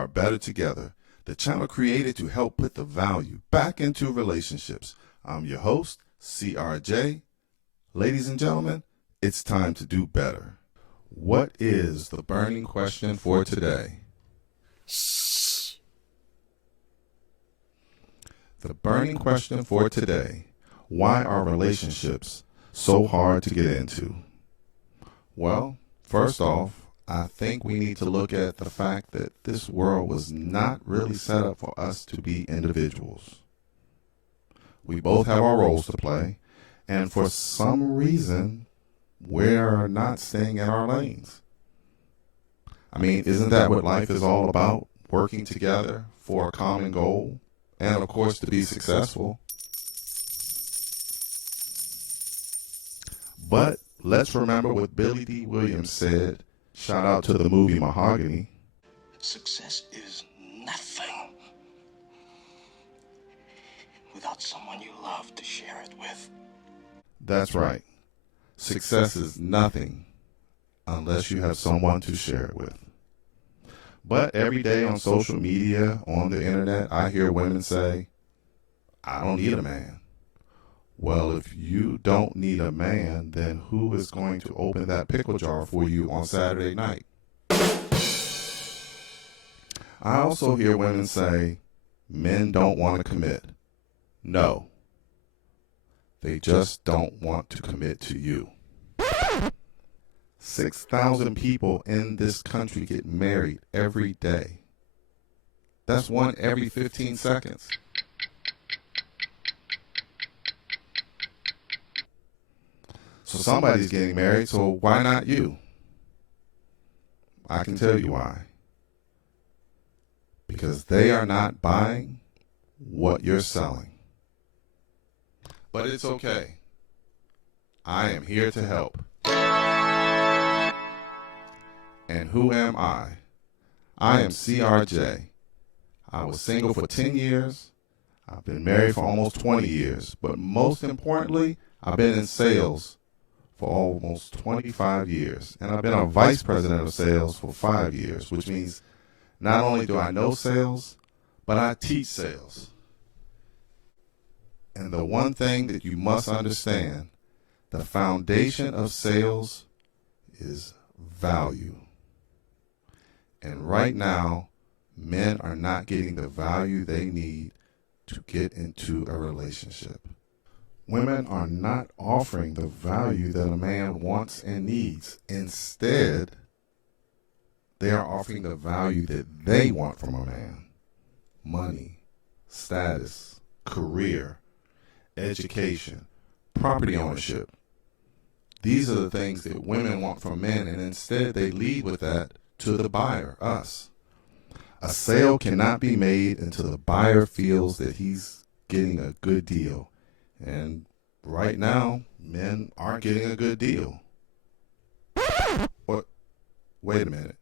are Better Together, the channel created to help put the value back into relationships. I'm your host, CRJ. Ladies and gentlemen, it's time to do better. What is the burning question for today? The burning question for today: why are relationships so hard to get into? Well, first off, I think we need to look at the fact that this world was not really set up for us to be individuals. We both have our roles to play, and for some reason, we're not staying in our lanes. I mean, isn't that what life is all about? Working together for a common goal, and of course to be successful. But let's remember what Billy D. Williams said. Shout out to the movie Mahogany. Success is nothing without someone you love to share it with. That's right. Success is nothing unless you have someone to share it with. But every day on social media, on the internet, I hear women say, I don't need a man. Well, if you don't need a man, then who is going to open that pickle jar for you on Saturday night? I also hear women say, men don't want to commit. No. They just don't want to commit to you. 6,000 people in this country get married every day. That's one every 15 seconds. So somebody's getting married, so why not you? I can tell you why. Because they are not buying what you're selling. But it's okay. I am here to help. And who am I? I am CRJ. I was single for 10 years. I've been married for almost 20 years. But most importantly, I've been in sales for almost 25 years. And I've been a vice president of sales for 5 years, which means not only do I know sales, but I teach sales. And the one thing that you must understand, the foundation of sales is value. And right now, men are not getting the value they need to get into a relationship. Women are not offering the value that a man wants and needs. Instead, they are offering the value that they want from a man. Money, status, career, education, property ownership. These are the things that women want from men, and instead they lead with that to the buyer, us. A sale cannot be made until the buyer feels that he's getting a good deal. And right now, men aren't getting a good deal. What? Wait a minute.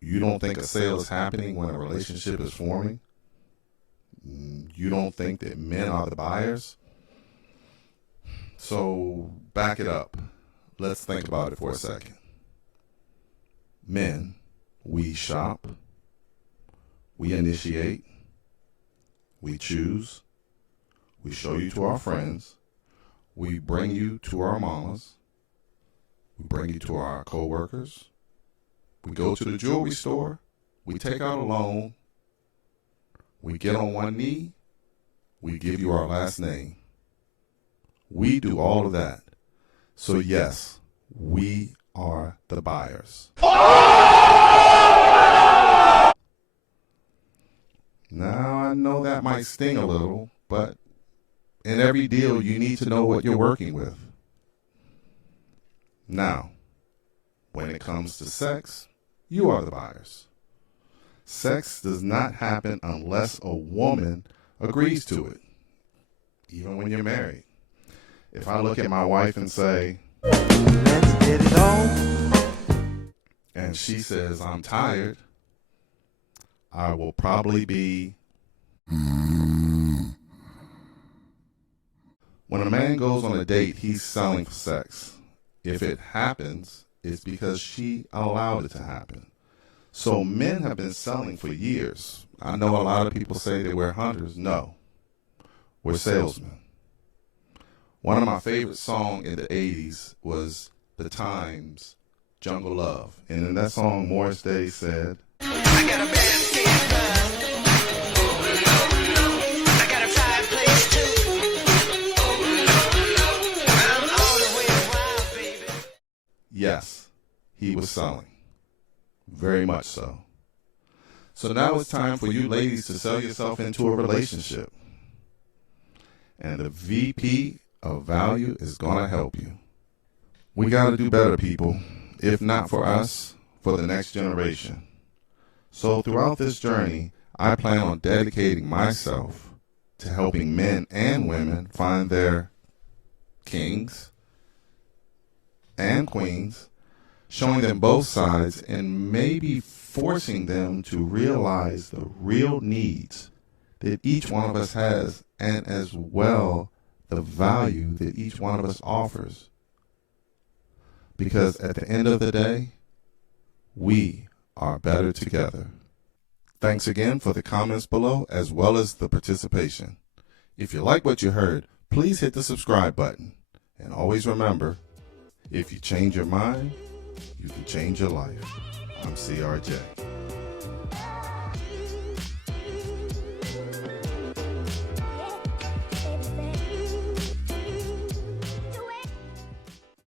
You don't think a sale is happening when a relationship is forming? You don't think that men are the buyers? So back it up. Let's think about it for a second. Men, we shop, we initiate, we choose, we show you to our friends, we bring you to our mamas, we bring you to our coworkers, we go to the jewelry store, we take out a loan, we get on one knee, we give you our last name. We do all of that. So yes, we are the buyers. Now, I know that might sting a little, but in every deal, you need to know what you're working with. Now, when it comes to sex, you are the buyers. Sex does not happen unless a woman agrees to it, even when you're married. If I look at my wife and say, let's get it on, and she says, I'm tired, I will probably be. When a man goes on a date, he's selling for sex. If it happens, it's because she allowed it to happen. So men have been selling for years. I know a lot of people say they we're hunters. No, we're salesmen. One of my favorite songs in the 80s was The Times, Jungle Love. And in that song, Morris Day said, I got a bad fever. I got a fireplace too. I'm all the way wild, baby. Yes, he was selling. Very much so. So now it's time for you ladies to sell yourself into a relationship. And the VP of Value is going to help you. We got to do better, people. If not for us, for the next generation. So throughout this journey, I plan on dedicating myself to helping men and women find their kings and queens, showing them both sides and maybe forcing them to realize the real needs that each one of us has, and as well the value that each one of us offers. Because at the end of the day, we are better together. Thanks again for the comments below as well as the participation. If you like what you heard, please hit the subscribe button. And always remember, if you change your mind, you can change your life. I'm CRJ.